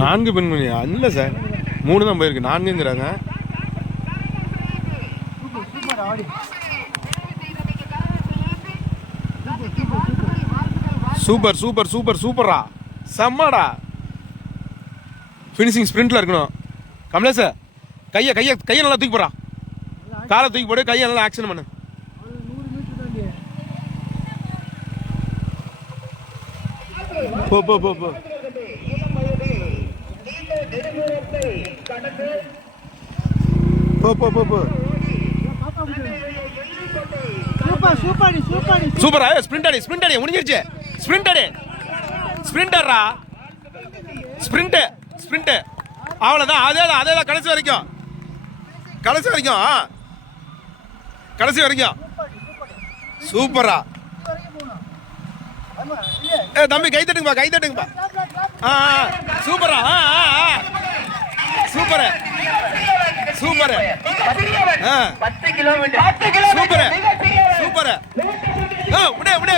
4 பெண்மணியா? இல்லை சார், 3 தான் போயிருக்கு, 4ங்கிறாங்க. சூப்பர் சூப்பர் சூப்பர் சூப்பரா, செம்மடா. ஃபினிஷிங் ஸ்ப்ரிண்ட்ல இருக்கணும். கமலேஷ், கையை கையை கையை நல்லா தூக்கி போடா, காலை தூக்கி போடு, கையை நல்லா ஆக்ஷன் பண்ணு. போ போ போ போ. போ போ போ போ. சூப்பரா. ஸ்பிரிண்ட் அடி, ஸ்பிரிண்ட் அடி, முடிஞ்சிருச்சு. ஸ்பிரிண்ட் அடி, ஸ்பிரிண்டரா, ஸ்பிரிண்ட் ஸ்பிரிண்ட். அவ்வளோதான், அதேதான் அதேதான், கடைசி வரைக்கும், கடைசி வரைக்கும், கடைசி வரைக்கும். சூப்பரா. ஏ தம்பி, கை தட்டுங்கப்பா, கை தட்டுங்கப்பா. சூப்பரா. Super super super super. விடு விடு